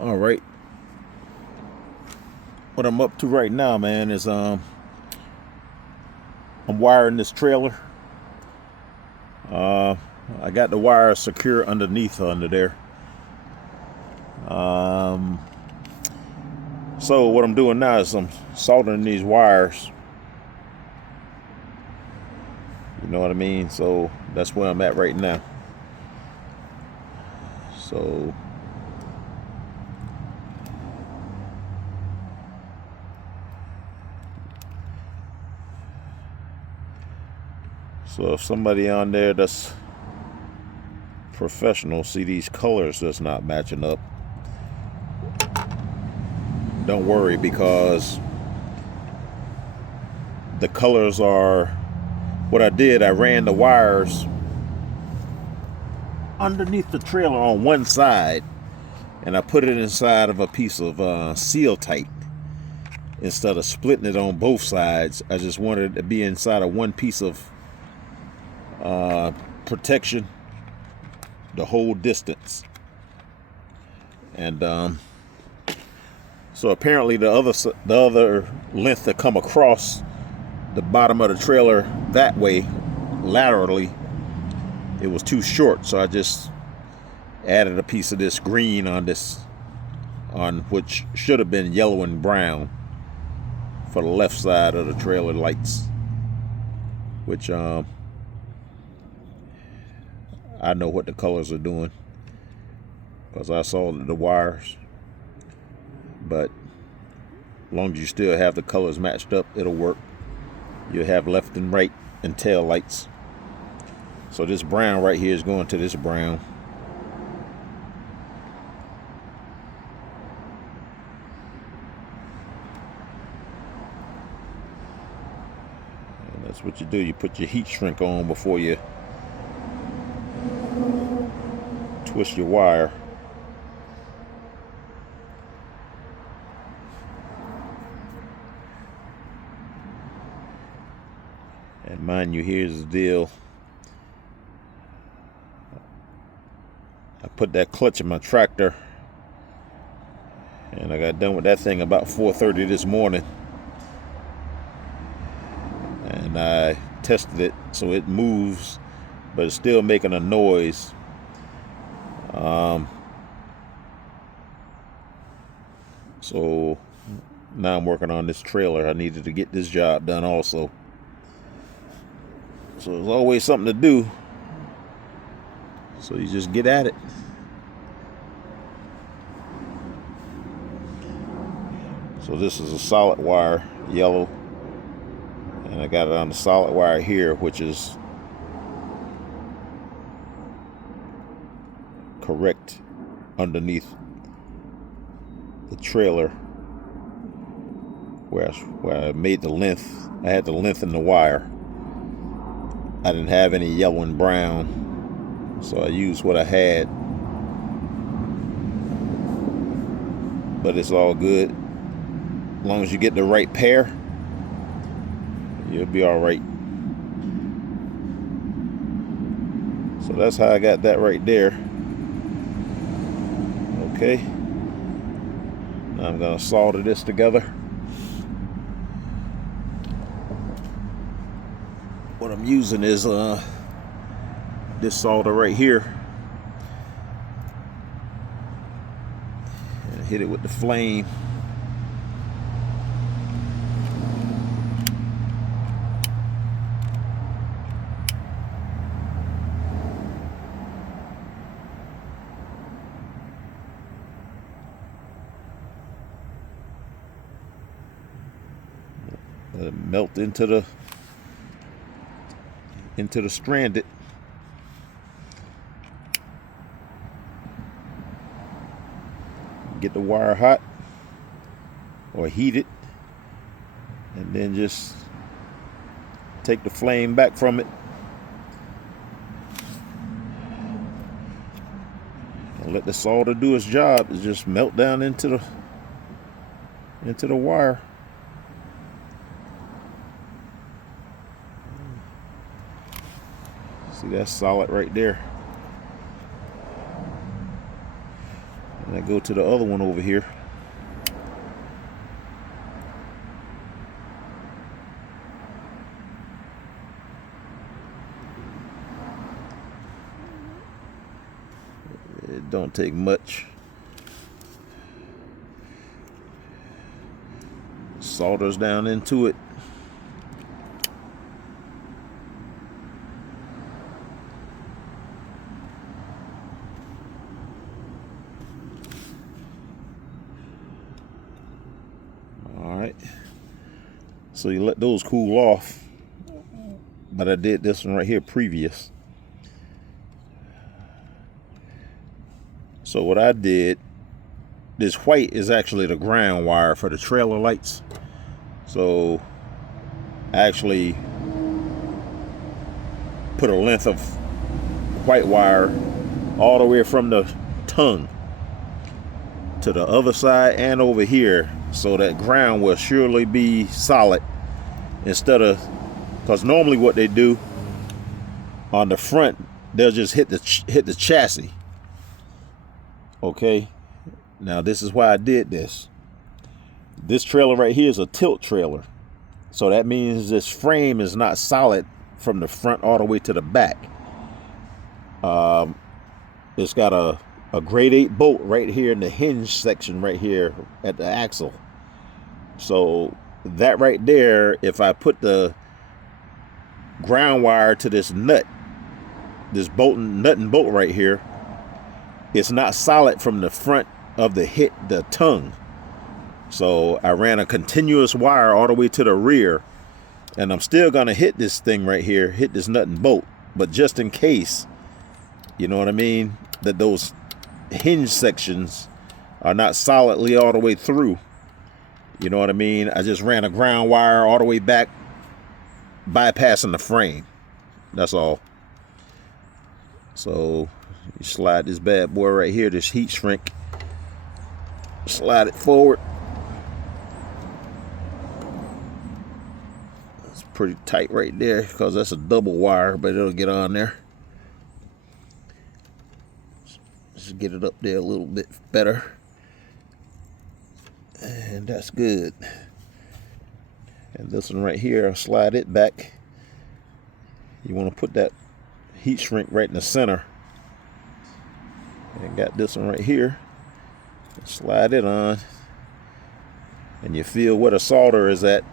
All right. What I'm up to right now, man, is I'm wiring this trailer. Uh, I got the wire secure underneath under there. Um, so what I'm doing now is I'm soldering these wires. You know what I mean? So that's where I'm at right now. So if somebody on there that's professional see these colors that's not matching up, don't worry, because the colors are what I did. I ran the wires underneath the trailer on one side, and I put it inside of a piece of seal tight instead of splitting it on both sides. I just wanted it to be inside of one piece of protection the whole distance. And so apparently the other length that come across the bottom of the trailer that way laterally, it was too short, so I just added a piece of this green on which should have been yellow and brown for the left side of the trailer lights, which I know what the colors are doing because I saw the wires. But as long as you still have the colors matched up, it'll work. You'll have left and right and tail lights. So this brown right here is going to this brown. And that's what you do. You put your heat shrink on before you twist your wire. And mind you, here's the deal. I put that clutch in my tractor, and I got done with that thing about 4:30 this morning. And I tested it, so it moves, but it's still making a noise. So now I'm working on this trailer. I needed to get this job done also. So there's always something to do. So you just get at it. So this is a solid wire, yellow. And I got it on the solid wire here, which is correct underneath the trailer where I made the length. I had to lengthen the wire. I didn't have any yellow and brown, so I used what I had. But it's all good. As long as you get the right pair, you'll be all right. So that's how I got that right there. Okay. Now I'm gonna solder this together. What I'm using is this solder right here. And hit it with the flame. Let it melt into the stranded. Get the wire hot or heat it, and then just take the flame back from it. And let the solder do its job. It's just melt down into the wire. See, that's solid right there. And I go to the other one over here. It don't take much. Solders down into it. Alright. So you let those cool off. But I did this one right here previous. So what I did, this white is actually the ground wire for the trailer lights. So I actually put a length of white wire all the way from the tongue to the other side and over here, so that ground will surely be solid, instead of, because normally what they do on the front, they'll just hit the chassis. Okay, now this is why I did this. This trailer right here is a tilt trailer, so that means this frame is not solid from the front all the way to the back. It's got a grade 8 bolt right here in the hinge section right here at the axle. So that right there, if I put the ground wire to this nut, this nut and bolt right here, it's not solid from the front of the tongue. So I ran a continuous wire all the way to the rear, and I'm still gonna hit this thing right here, hit this nut and bolt, but just in case, you know what I mean, that those hinge sections are not solidly all the way through, you know what I mean, I just ran a ground wire all the way back, bypassing the frame. That's all. So you slide this bad boy right here, this heat shrink, slide it forward. It's pretty tight right there because that's a double wire, but it'll get on there. Just get it up there a little bit better, and that's good. And this one right here, I'll slide it back. You want to put that heat shrink right in the center. And got this one right here. Slide it on, and you feel where the solder is at.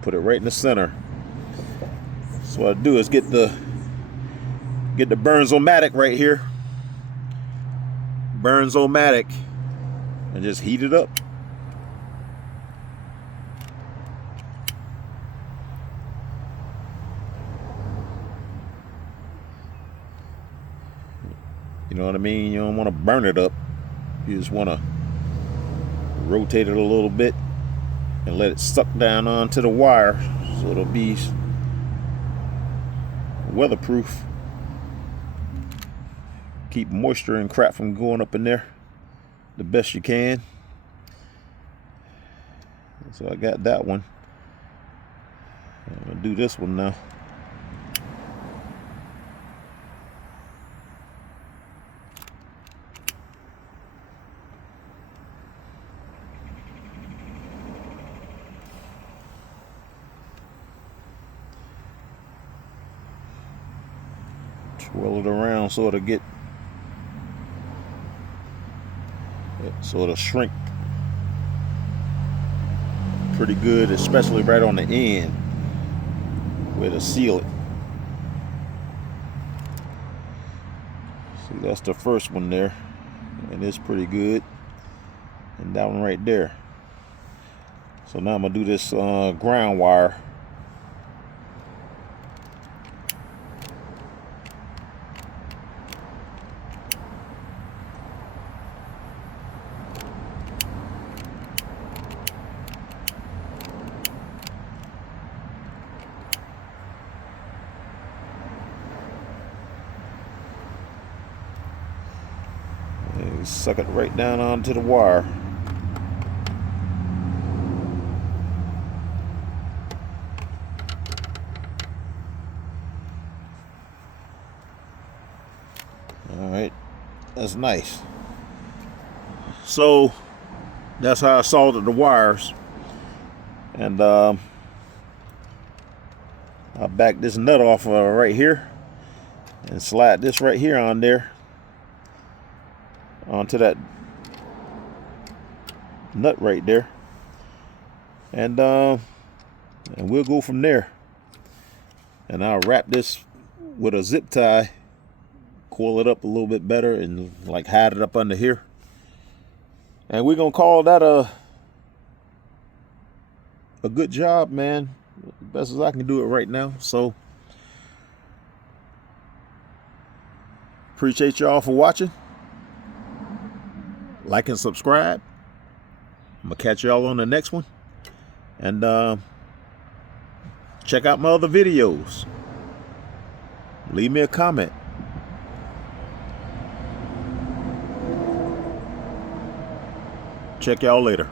Put it right in the center. So what I do is get the Burns-O-Matic right here. Burns-O-Matic, and just heat it up. You know what I mean? You don't want to burn it up. You just want to rotate it a little bit and let it suck down onto the wire, so it'll be weatherproof. Keep moisture and crap from going up in there the best you can. So I got that one. I'm gonna do this one now. Swirl it around so it'll shrink pretty good, especially right on the end where to seal it. See, that's the first one there, and it's pretty good. And that one right there. So now I'm gonna do this ground wire. Suck it right down onto the wire. All right, that's nice. So that's how I soldered the wires. And I back this nut off right here and slide this right here on there onto that nut right there, and we'll go from there. And I'll wrap this with a zip tie, coil it up a little bit better, and like hide it up under here. And we're gonna call that a good job, man. Best as I can do it right now. So appreciate y'all for watching. Like and subscribe. I'm gonna catch y'all on the next one. And check out my other videos. Leave me a comment. Check y'all later.